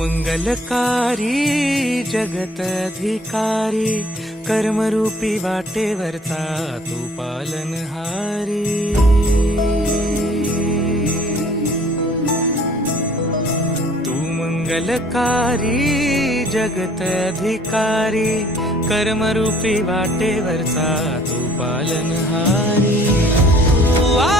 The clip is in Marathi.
मंगलकारी जगत अधिकारी कर्मरूपी वाटेवरचा तू पालनहारी। तू मंगलकारी जगत अधिकारी कर्मरूपी वाटेवरचा तू पालनहारी। तू